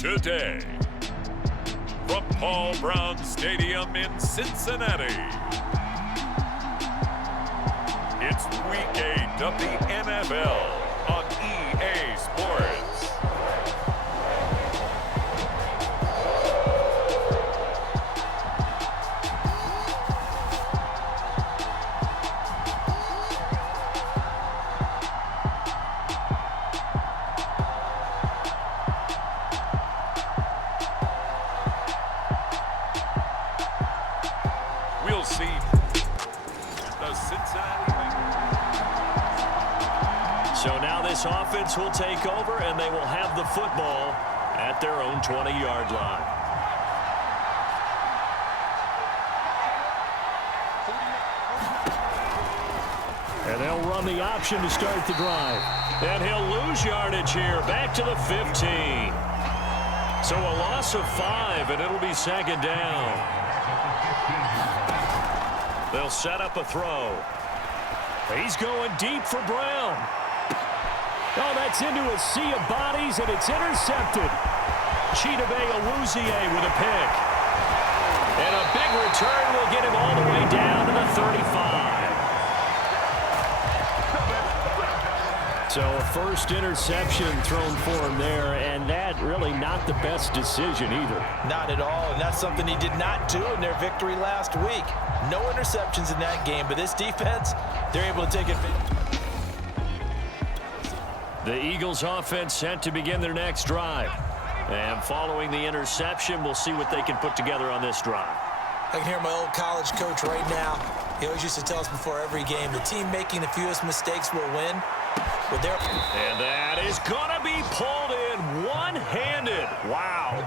Today, from Paul Brown Stadium in Cincinnati, it's Week 8 of the NFL on EA Sports. We'll see the Cincinnati Bengals. So now this offense will take over, and they will have the football at their own 20-yard line. And they'll run the option to start the drive. And he'll lose yardage here, back to the 15. So a loss of 5, and it'll be second down. They'll set up a throw. He's going deep for Brown. Oh, that's into a sea of bodies, and it's intercepted. Chidobe Awuzie with a pick. And a big return will get him all the way down to the 35. So a first interception thrown for him there, and that really not the best decision either. Not at all, and that's something he did not do in their victory last week. No interceptions in that game, but this defense, they're able to take advantage. The Eagles offense set to begin their next drive. And following the interception, we'll see what they can put together on this drive. I can hear my old college coach right now. He always used to tell us before every game, the team making the fewest mistakes will win. And that is going to be pulled in one-handed. Wow.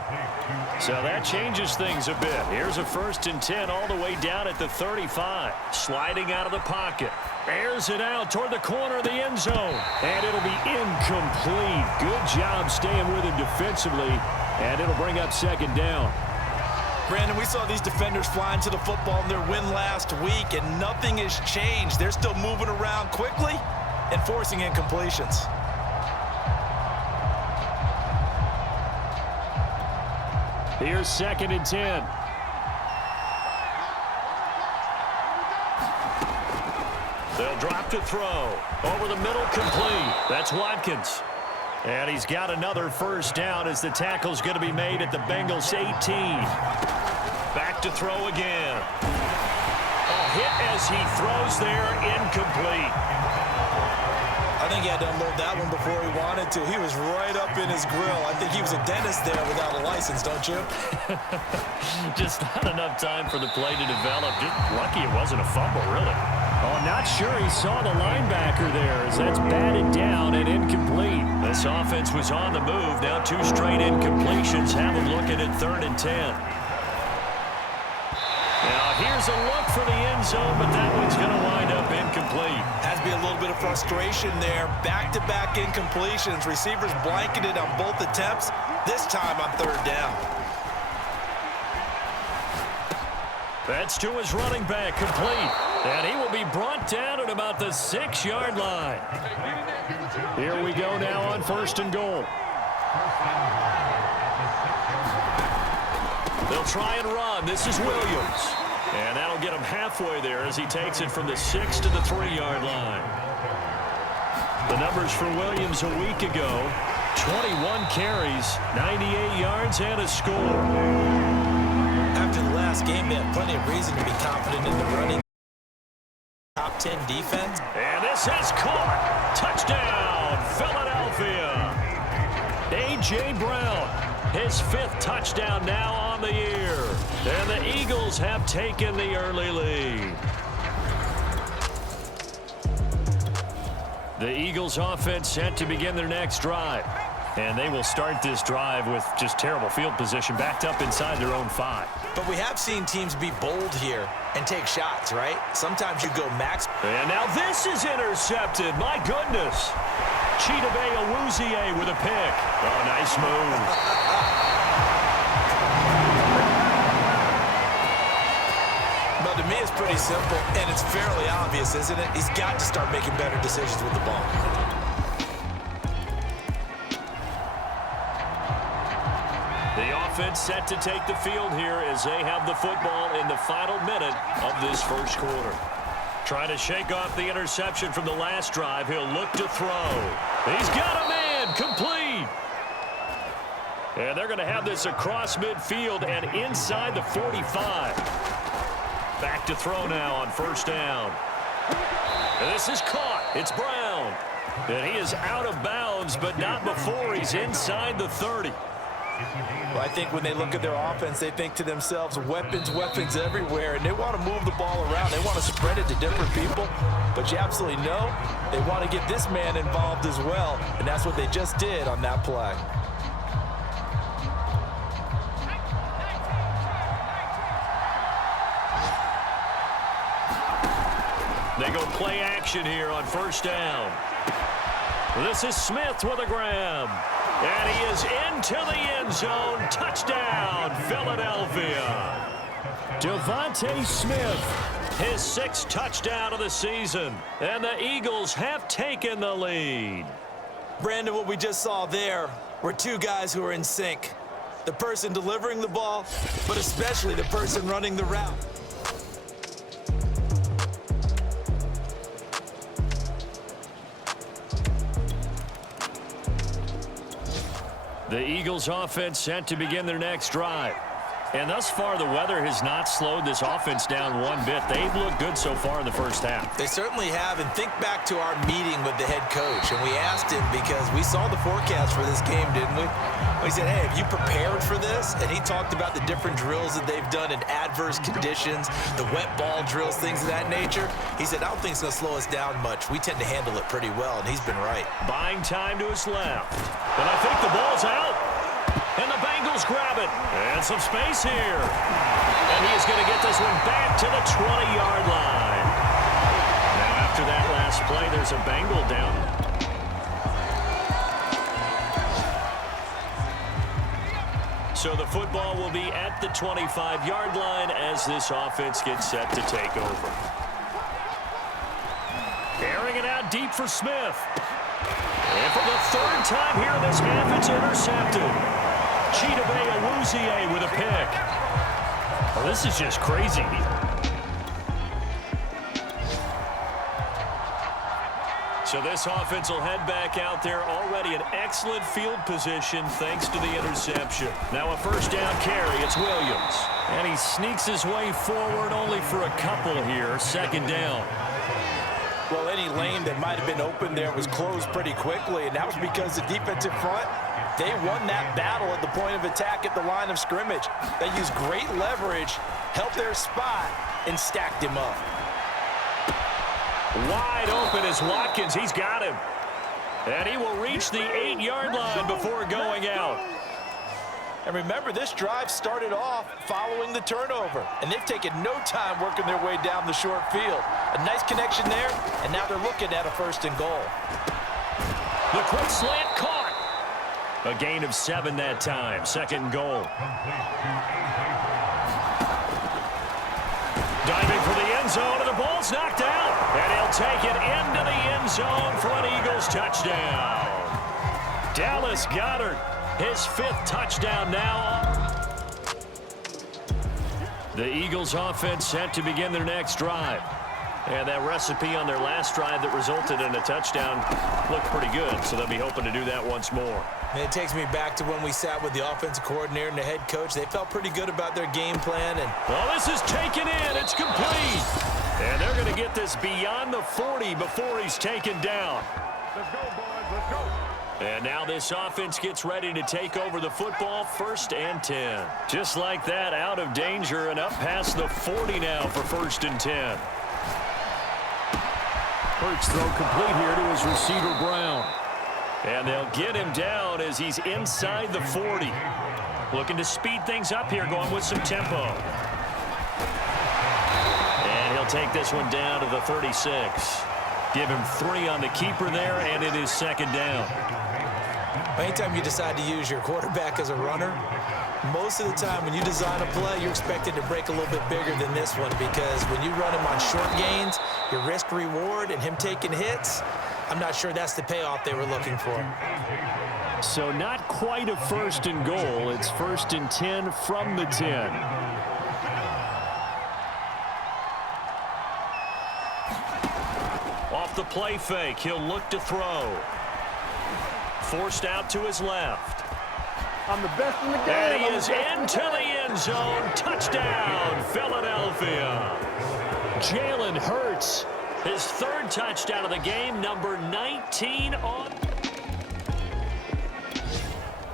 So that changes things a bit. Here's a 1st and 10 all the way down at the 35. Sliding out of the pocket. Airs it out toward the corner of the end zone. And it'll be incomplete. Good job staying with it defensively. And it'll bring up second down. Brandon, we saw these defenders flying to the football in their win last week, and nothing has changed. They're still moving around quickly and forcing incompletions. Here's 2nd and 10. They'll drop to throw. Over the middle, complete. That's Watkins. And he's got another first down as the tackle's going to be made at the Bengals 18. Back to throw again. A hit as he throws there, incomplete. I think he had to unload that one before he wanted to. He was right up in his grill. I think he was a dentist there without a license, don't you? Just not enough time for the play to develop. Just lucky it wasn't a fumble, really. Oh, not sure he saw the linebacker there as that's batted down and incomplete. This offense was on the move. Now 2 straight incompletions have them looking at 3rd and 10. Now here's a look for the end zone, but that one's going to wind up incomplete. Has to be a little bit of frustration there. Back-to-back incompletions. Receivers blanketed on both attempts. This time on 3rd down. That's to his running back, complete. And he will be brought down at about the 6-yard line. Here we go now on 1st and goal. They'll try and run. This is Williams. And that'll get him halfway there as he takes it from the 6 to the 3-yard line. The numbers for Williams a week ago, 21 carries, 98 yards, and a score. After the last game, they had plenty of reason to be confident in the running 10 defense. And this is caught. Touchdown, Philadelphia. A.J. Brown, his 5th touchdown now on the year. And the Eagles have taken the early lead. The Eagles offense set to begin their next drive. And they will start this drive with just terrible field position, backed up inside their own 5. But we have seen teams be bold here and take shots, right? Sometimes you go max. And now this is intercepted. My goodness. Chidobe Awuzie with a pick. Oh, nice move. But to me, it's pretty simple, and it's fairly obvious, isn't it? He's got to start making better decisions with the ball. The offense set to take the field here as they have the football in the final minute of this first quarter. Trying to shake off the interception from the last drive. He'll look to throw. He's got a man complete. And they're going to have this across midfield and inside the 45. Back to throw now on first down. And this is caught. It's Brown. And he is out of bounds, but not before he's inside the 30. Well, I think when they look at their offense, they think to themselves, weapons, weapons everywhere, and they want to move the ball around. They want to spread it to different people, but you absolutely know they want to get this man involved as well, and that's what they just did on that play. They go play action here on first down. This is Smith with a grab. And he is into the end zone. Touchdown, Philadelphia. Devontae Smith, his 6th touchdown of the season. And the Eagles have taken the lead. Brandon, what we just saw there were 2 guys who are in sync. The person delivering the ball, but especially the person running the route. The Eagles offense set to begin their next drive. And thus far, the weather has not slowed this offense down one bit. They've looked good so far in the first half. They certainly have, and think back to our meeting with the head coach, and we asked him because we saw the forecast for this game, didn't we? We said, hey, have you prepared for this? And he talked about the different drills that they've done in adverse conditions, the wet ball drills, things of that nature. He said, I don't think it's going to slow us down much. We tend to handle it pretty well, and he's been right. Buying time to his left. And I think the ball's out. And the Bengals grab it. And some space here. And he is going to get this one back to the 20-yard line. Now, after that last play, there's a Bengal down. So the football will be at the 25-yard line as this offense gets set to take over. Carrying it out deep for Smith. And for the 3rd time here in this half, it's intercepted. Chidobe Awuzie with a pick. Oh, this is just crazy. So this offense will head back out there, already in excellent field position thanks to the interception. Now a first down carry, it's Williams. And he sneaks his way forward only for a couple here, 2nd down. Well, any lane that might have been open there was closed pretty quickly, and that was because the defensive front, they won that battle at the point of attack at the line of scrimmage. They used great leverage, held their spot, and stacked him up. Wide open is Watkins. He's got him. And he will reach the 8-yard line before going out. And remember, this drive started off following the turnover, and they've taken no time working their way down the short field. A nice connection there, and now they're looking at a 1st and goal. The quick slant caught. A gain of 7 that time. 2nd and goal. Diving for the end zone, and the ball's knocked out. And he'll take it into the end zone for an Eagles touchdown. Dallas Goedert, his 5th touchdown now. The Eagles offense set to begin their next drive. And that recipe on their last drive that resulted in a touchdown looked pretty good, so they'll be hoping to do that once more. And it takes me back to when we sat with the offensive coordinator and the head coach. They felt pretty good about their game plan. And well, this is taken in. It's complete. And they're going to get this beyond the 40 before he's taken down. Let's go, boys. Let's go. And now this offense gets ready to take over the football, 1st and 10. Just like that, out of danger and up past the 40 now for 1st and 10. Hurts throw complete here to his receiver, Brown. And they'll get him down as he's inside the 40. Looking to speed things up here, going with some tempo. And he'll take this one down to the 36. Give him 3 on the keeper there, and it is 2nd down. Anytime you decide to use your quarterback as a runner, most of the time when you design a play, you're expected to break a little bit bigger than this one, because when you run him on short gains, your risk-reward and him taking hits, I'm not sure that's the payoff they were looking for. So not quite a 1st and goal. It's 1st and 10 from the 10. Off the play fake, he'll look to throw. Forced out to his left. I'm the best in the game. And he is into the end zone. Touchdown, Philadelphia. Jalen Hurts, his 3rd touchdown of the game, number 19 on.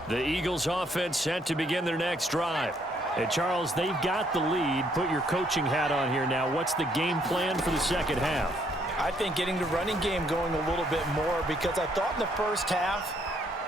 The Eagles offense set to begin their next drive. Hey, Charles, they've got the lead. Put your coaching hat on here now. What's the game plan for the 2nd half? I think getting the running game going a little bit more, because I thought in the first half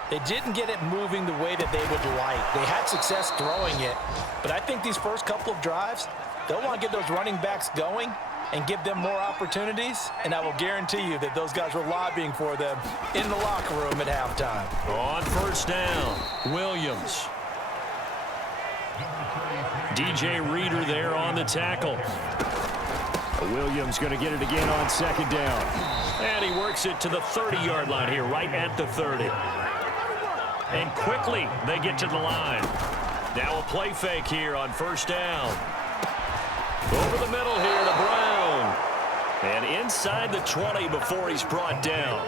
they didn't get it moving the way that they would like. They had success throwing it, but I think these first couple of drives, they'll want to get those running backs going and give them more opportunities, and I will guarantee you that those guys were lobbying for them in the locker room at halftime. On 1st down, Williams. DJ Reader there on the tackle. Williams going to get it again on 2nd down. And he works it to the 30-yard line here, right at the 30. And quickly they get to the line. Now a play fake here on 1st down. Over the middle here to Brown. And inside the 20 before he's brought down.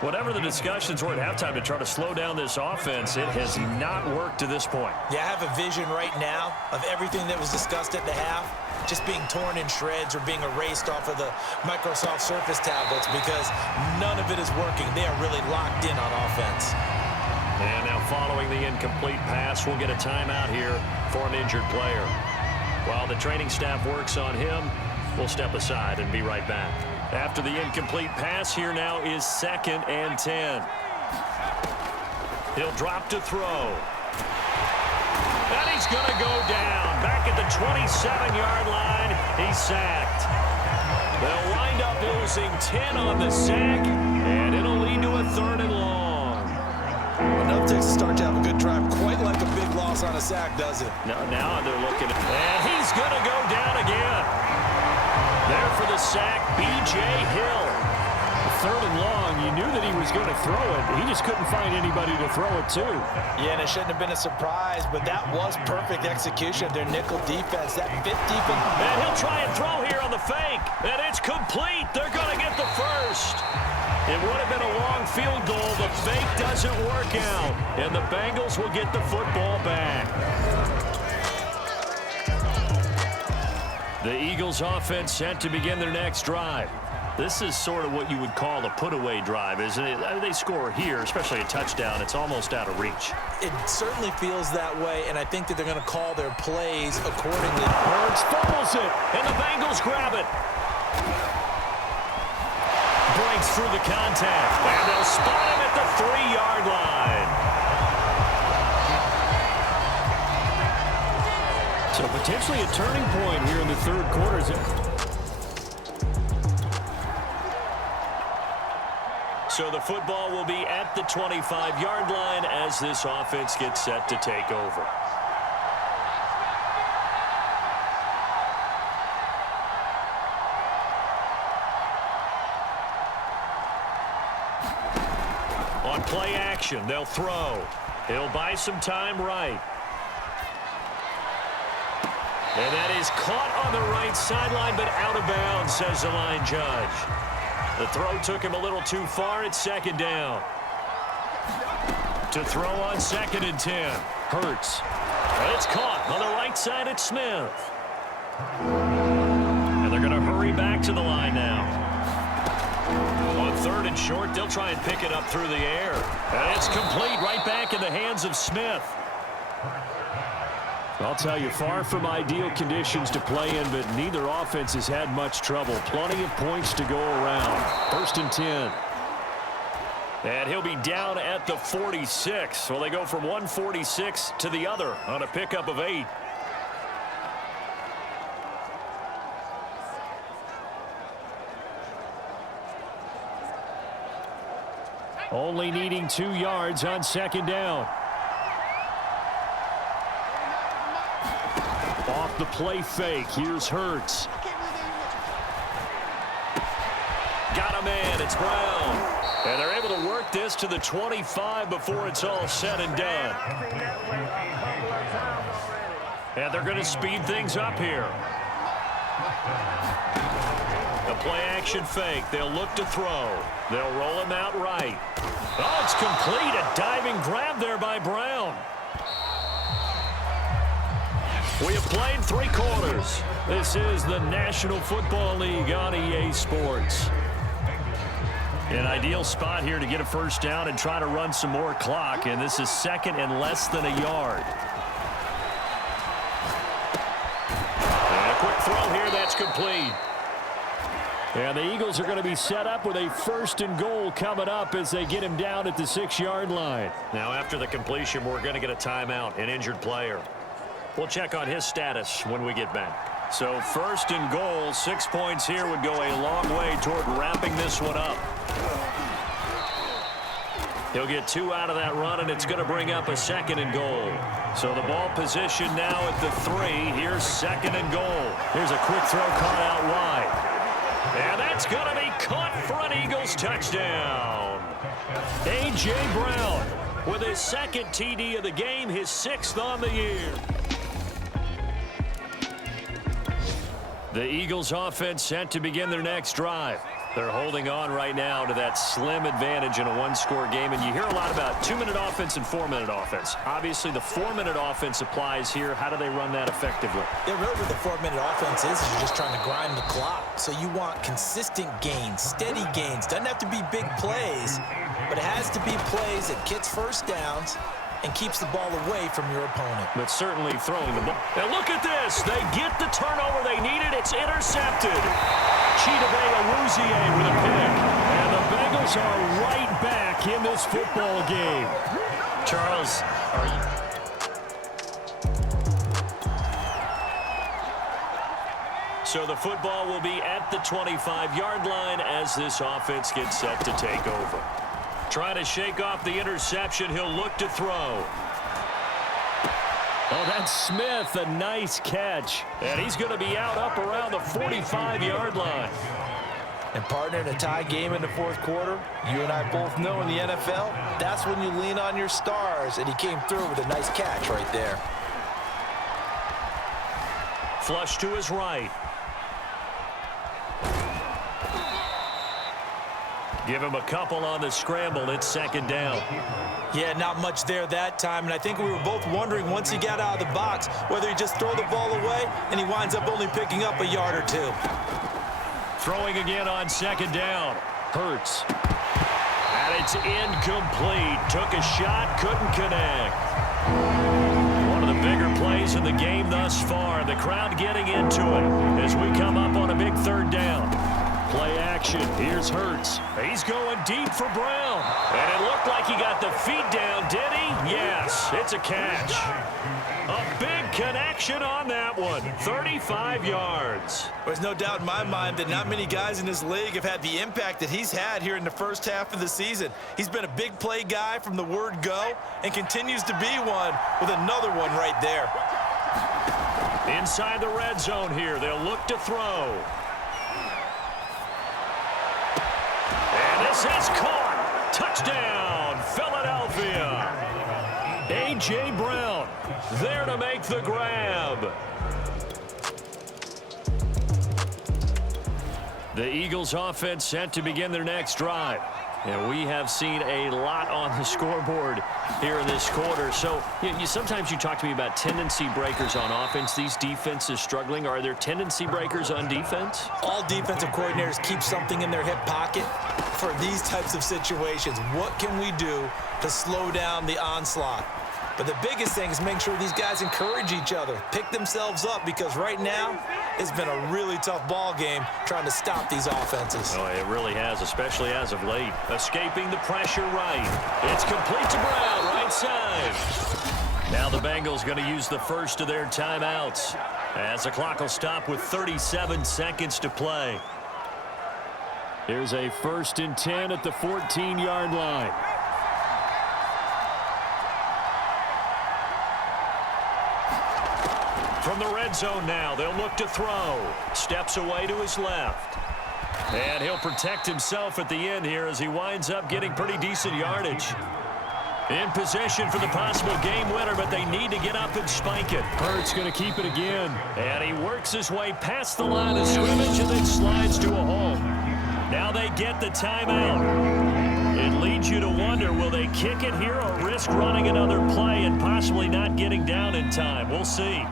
Whatever the discussions were at halftime to try to slow down this offense, it has not worked to this point. Yeah, I have a vision right now of everything that was discussed at the half just being torn in shreds or being erased off of the Microsoft Surface tablets, because none of it is working. They are really locked in on offense. And now following the incomplete pass, we'll get a timeout here for an injured player. While the training staff works on him, we'll step aside and be right back. After the incomplete pass, here now is 2nd and 10. He'll drop to throw. And he's going to go down. Back at the 27-yard line, he's sacked. They'll wind up losing 10 on the sack, and it'll lead to a 3rd and long. Enough takes to start to have a good drive, quite like a big loss on a sack, does it? Now they're looking at, and he's going to go down again. There for the sack, B.J. Hill. 3rd and long, you knew that he was going to throw it. He just couldn't find anybody to throw it to. Yeah, and it shouldn't have been a surprise, but that was perfect execution of their nickel defense. That fit deep in. And he'll try and throw here on the fake. And it's complete. They're going to get the 1st. It would have been a long field goal. The fake doesn't work out. And the Bengals will get the football back. The Eagles offense set to begin their next drive. This is sort of what you would call a put-away drive, isn't it? I mean, they score here, especially a touchdown. It's almost out of reach. It certainly feels that way, and I think that they're going to call their plays accordingly. Hurts fumbles it, and the Bengals grab it. Breaks through the contact, and they'll spot him at the 3-yard line. So potentially a turning point here in the 3rd quarter. So the football will be at the 25-yard line as this offense gets set to take over. On play action, they'll throw. He'll buy some time right. And that is caught on the right sideline, but out of bounds, says the line judge. The throw took him a little too far. It's 2nd down. To throw on 2nd and 10. Hurts. And it's caught on the right side at Smith. And they're going to hurry back to the line now. On 3rd and short, they'll try and pick it up through the air. And it's complete right back in the hands of Smith. I'll tell you, far from ideal conditions to play in, but neither offense has had much trouble. Plenty of points to go around. 1st and 10. And he'll be down at the 46. Well, they go from 146 to the other on a pickup of 8. Only needing 2 yards on 2nd down. Off the play fake. Here's Hurts. Got a man. It's Brown. And they're able to work this to the 25 before it's all said and done. And they're going to speed things up here. A play-action fake. They'll look to throw. They'll roll him out right. Oh, it's complete. A diving grab there by Brown. We have played 3 quarters. This is the National Football League on EA Sports. An ideal spot here to get a 1st down and try to run some more clock, and this is 2nd and less than a yard. And a quick throw here, that's complete. And the Eagles are going to be set up with a 1st and goal coming up as they get him down at the 6-yard line. Now after the completion, we're going to get a timeout, an injured player. We'll check on his status when we get back. So 1st and goal, 6 points here would go a long way toward wrapping this one up. He'll get 2 out of that run, and it's going to bring up a 2nd and goal. So the ball position now at the 3. Here's 2nd and goal. Here's a quick throw caught out wide. And that's going to be caught for an Eagles touchdown. A.J. Brown with his 2nd TD of the game, his 6th on the year. The Eagles offense set to begin their next drive. They're holding on right now to that slim advantage in a 1-score game. And you hear a lot about 2-minute offense and 4-minute offense. Obviously, the 4-minute offense applies here. How do they run that effectively? Yeah, really what the 4-minute offense is you're just trying to grind the clock. So you want consistent gains, steady gains. Doesn't have to be big plays, but it has to be plays that gets 1st downs and keeps the ball away from your opponent. But certainly throwing the ball. And look at this. They get the turnover they needed. It's intercepted. Chidobe Awuzie with a pick. And the Bengals are right back in this football game. Charles, are you... So the football will be at the 25-yard line as this offense gets set to take over. Trying to shake off the interception. He'll look to throw. Oh, that's Smith. A nice catch. And he's going to be out up around the 45-yard line. And partner, in a tie game in the 4th quarter, you and I both know in the NFL, that's when you lean on your stars. And he came through with a nice catch right there. Flush to his right. Give him a couple on the scramble. It's 2nd down. Yeah, not much there that time. And I think we were both wondering once he got out of the box whether he just throw the ball away and he winds up only picking up a yard or 2. Throwing again on 2nd down. Hurts. And it's incomplete. Took a shot, couldn't connect. One of the bigger plays in the game thus far. The crowd getting into it as we come up on a big 3rd down. Play action. Here's Hurts. He's going deep for Brown. And it looked like he got the feet down, did he? Yes, it's a catch. A big connection on that one. 35 yards. There's no doubt in my mind that not many guys in this league have had the impact that he's had here in the 1st half of the season. He's been a big play guy from the word go and continues to be one with another one right there. Inside the red zone here. They'll look to throw. This is caught. Touchdown, Philadelphia. A.J. Brown there to make the grab. The Eagles offense set to begin their next drive. And we have seen a lot on the scoreboard here in this quarter. So sometimes you talk to me about tendency breakers on offense. These defenses struggling. Are there tendency breakers on defense? All defensive coordinators keep something in their hip pocket for these types of situations. What can we do to slow down the onslaught? But the biggest thing is make sure these guys encourage each other, pick themselves up, because right now it's been a really tough ball game trying to stop these offenses. Oh, it really has, especially as of late. Escaping the pressure right. It's complete to Brown, right side. Now the Bengals going to use the first of their timeouts as the clock will stop with 37 seconds to play. Here's a 1st and 10 at the 14-yard line. From the red zone now, they'll look to throw. Steps away to his left. And he'll protect himself at the end here as he winds up getting pretty decent yardage. In position for the possible game winner, but they need to get up and spike it. Hurts going to keep it again. And he works his way past the line of scrimmage and then slides to a hole. Now they get the timeout. It leads you to wonder, will they kick it here or risk running another play and possibly not getting down in time? We'll see.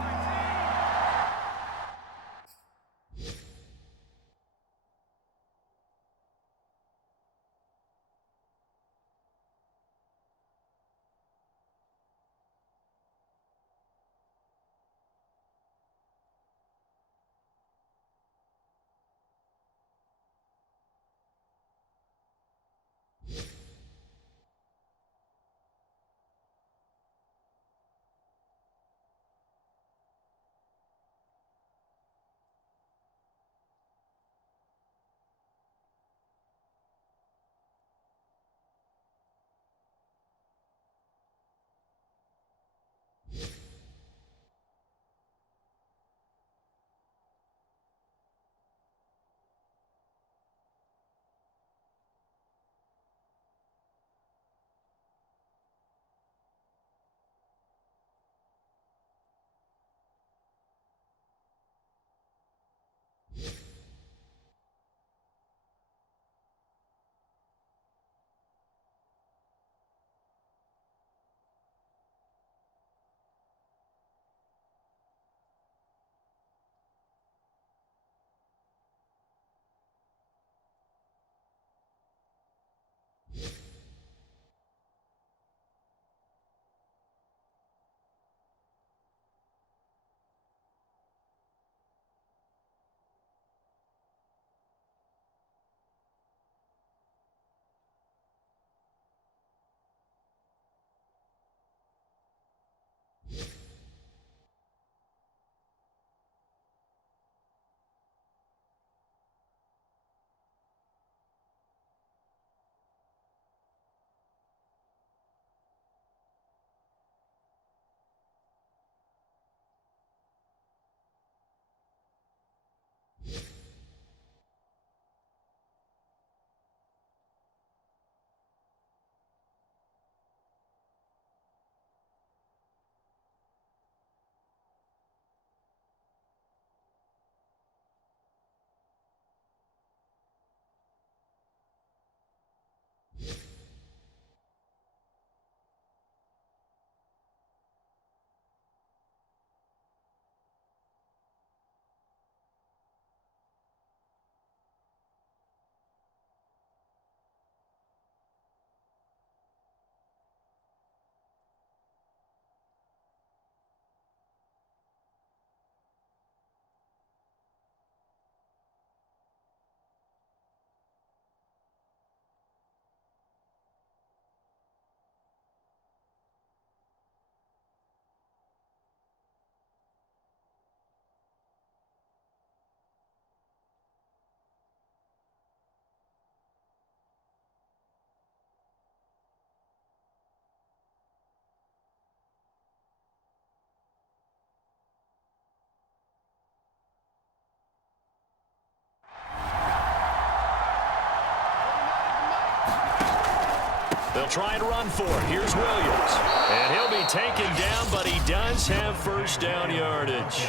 They'll try and run for it. Here's Williams. And he'll be taken down, but he does have first down yardage.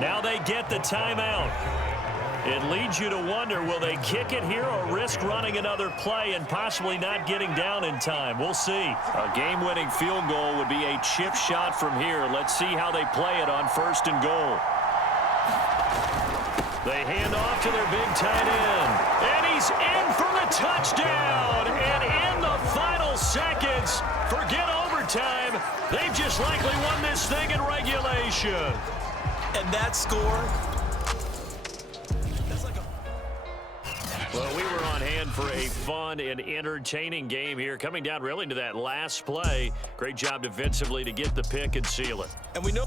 Now they get the timeout. It leads you to wonder, will they kick it here or risk running another play and possibly not getting down in time? We'll see. A game-winning field goal would be a chip shot from here. Let's see how they play it on 1st and goal. They hand off to their big tight end. And he's in for the touchdown. And in the final seconds, forget overtime. They've just likely won this thing in regulation. And that score... Well, we were on hand for a fun and entertaining game here. Coming down really to that last play. Great job defensively to get the pick and seal it. And we know...